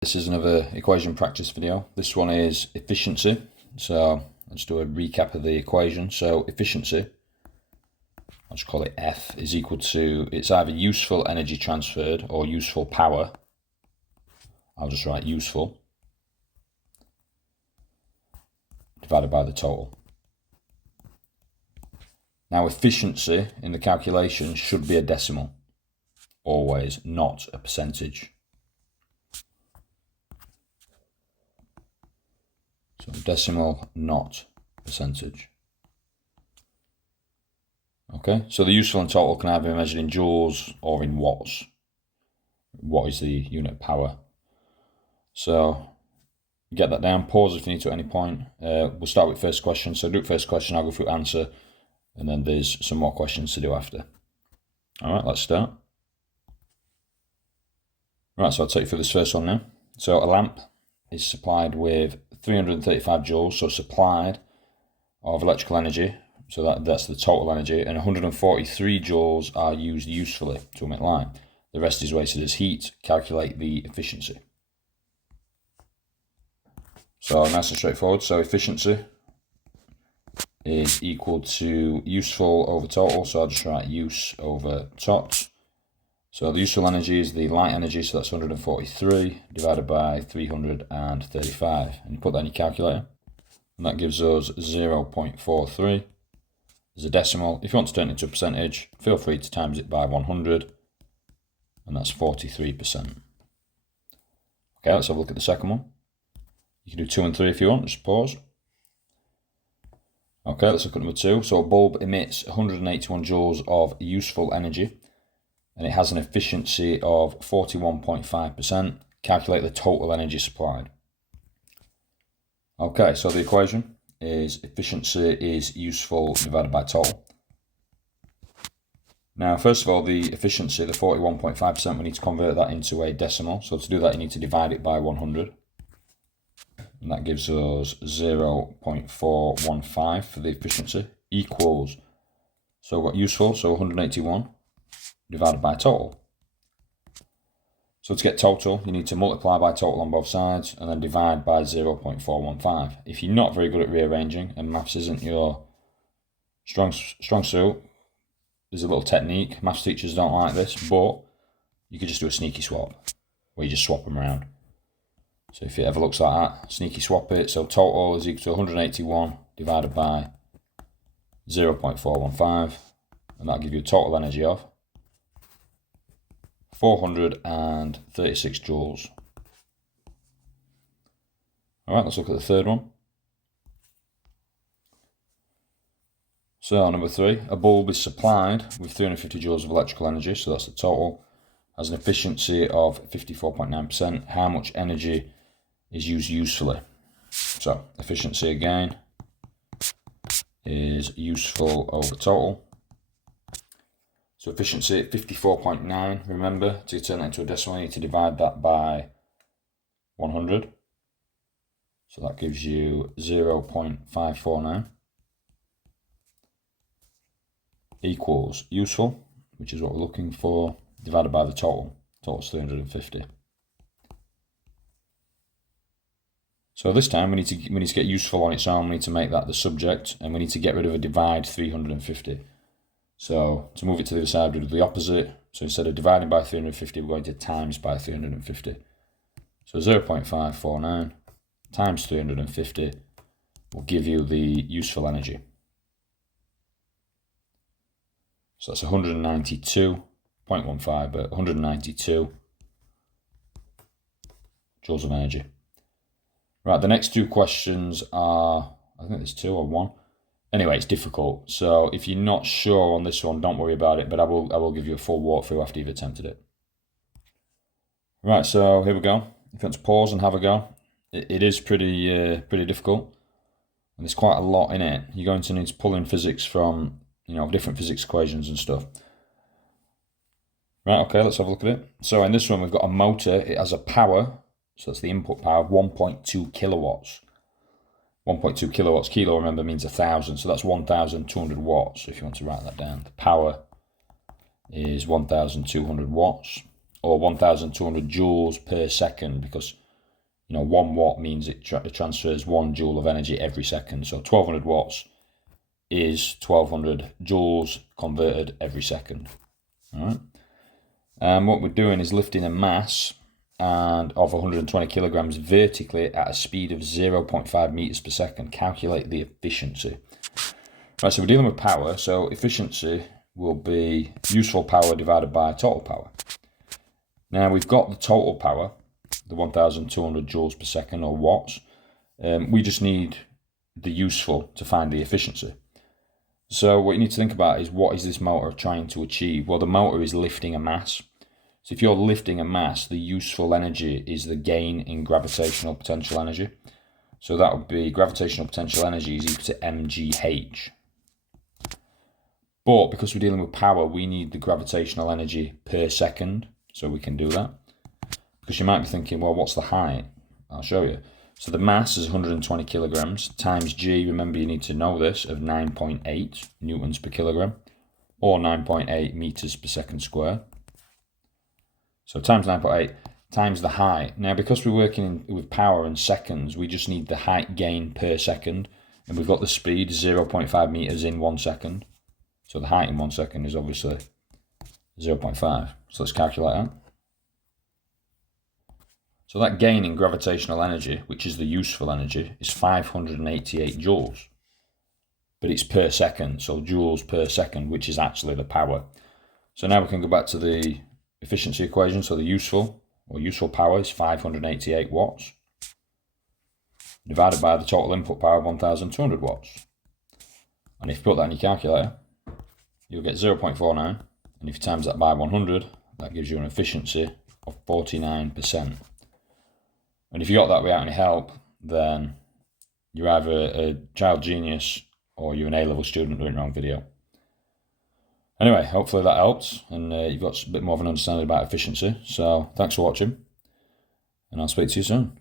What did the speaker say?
This is another equation practice video. This one is efficiency. So let's do a recap of the equation. So efficiency, I'll just call it F, is equal to, it's either useful energy transferred or useful power. I'll just write useful divided by the total. Now efficiency in the calculation should be a decimal, always, not a percentage. So decimal, not percentage. Okay, so the useful and total can either be measured in joules or in watts. Watt is the unit of power. So get that down, pause if you need to at any point. We'll start with first question. So do first question, I'll go through answer, and then there's some more questions to do after. All right, let's start. Right, so I'll take you through this first one now. So a lamp is supplied with 335 joules, so supplied of electrical energy, so that's the total energy, and 143 joules are used usefully to emit light. The rest is wasted as heat. Calculate the efficiency. So nice and straightforward. So efficiency is equal to useful over total, so I'll just write use over tot. So the useful energy is the light energy, so that's 143 divided by 335. And you put that in your calculator, and that gives us 0.43. There's a decimal. If you want to turn it into a percentage, feel free to times it by 100, and that's 43%. Okay, let's have a look at the second one. You can do 2 and 3 if you want, just pause. Okay, let's look at number 2. So a bulb emits 181 joules of useful energy, and it has an efficiency of 41.5%. Calculate the total energy supplied. Okay, so the equation is efficiency is useful divided by total. Now, first of all, the efficiency, the 41.5%, we need to convert that into a decimal. So to do that, you need to divide it by 100. And that gives us 0.415 for the efficiency, equals, so we've got useful, so 181 divided by total. So to get total, you need to multiply by total on both sides and then divide by 0.415. If you're not very good at rearranging and maths isn't your strong suit, there's a little technique. Maths teachers don't like this, but you could just do a sneaky swap where you just swap them around. So if it ever looks like that, sneaky swap it. So total is equal to 181 divided by 0.415, and that'll give you a total energy of 436 joules. All right, let's look at the third one. So number 3, a bulb is supplied with 350 joules of electrical energy, so that's the total, has an efficiency of 54.9%. How much energy is used usefully? So efficiency again is useful over total. So efficiency at 54.9, remember, to turn that into a decimal, you need to divide that by 100. So that gives you 0.549 equals useful, which is what we're looking for, divided by the total. Total is 350. So this time we need to get useful on its own. We need to make that the subject, and we need to get rid of a divide 350. So to move it to the other side, we do the opposite. So instead of dividing by 350, we're going to times by 350. So 0.549 times 350 will give you the useful energy. So that's 192.15, but 192 joules of energy. Right, the next 2 questions are, I think there's 2 or 1. Anyway, it's difficult, so if you're not sure on this one, don't worry about it, but I will give you a full walkthrough after you've attempted it. Right, so here we go. If you want to pause and have a go, it is pretty difficult, and there's quite a lot in it. You're going to need to pull in physics from, different physics equations and stuff. Right, okay, let's have a look at it. So in this one, we've got a motor. It has a power, so that's the input power, of 1.2 kilowatts. 1.2 kilowatts, kilo, remember, means 1,000, so that's 1,200 watts, if you want to write that down. The power is 1,200 watts, or 1,200 joules per second, because 1 watt means it transfers 1 joule of energy every second. So 1200 watts is 1200 joules converted every second. All right. And what we're doing is lifting a mass of 120 kilograms vertically at a speed of 0.5 meters per second. Calculate the efficiency. Right, so we're dealing with power. So efficiency will be useful power divided by total power. Now we've got the total power, the 1,200 joules per second or watts. We just need the useful to find the efficiency. So what you need to think about is, what is this motor trying to achieve? Well, the motor is lifting a mass. So if you're lifting a mass, the useful energy is the gain in gravitational potential energy. So that would be gravitational potential energy is equal to mgh. But because we're dealing with power, we need the gravitational energy per second. So we can do that. Because you might be thinking, well, what's the height? I'll show you. So the mass is 120 kilograms times g, remember you need to know this, of 9.8 newtons per kilogram, or 9.8 meters per second square. So times 9.8 times the height. Now, because we're working with power in seconds, we just need the height gain per second. And we've got the speed, 0.5 meters in 1 second. So the height in 1 second is obviously 0.5. So let's calculate that. So that gain in gravitational energy, which is the useful energy, is 588 joules. But it's per second, so joules per second, which is actually the power. So now we can go back to the efficiency equation. So the useful power is 588 watts divided by the total input power of 1,200 watts. And if you put that in your calculator, you'll get 0.49. And if you times that by 100, that gives you an efficiency of 49%. And if you got that without any help, then you're either a child genius or you're an A-level student doing wrong video. Anyway, hopefully that helps and you've got a bit more of an understanding about efficiency. So thanks for watching and I'll speak to you soon.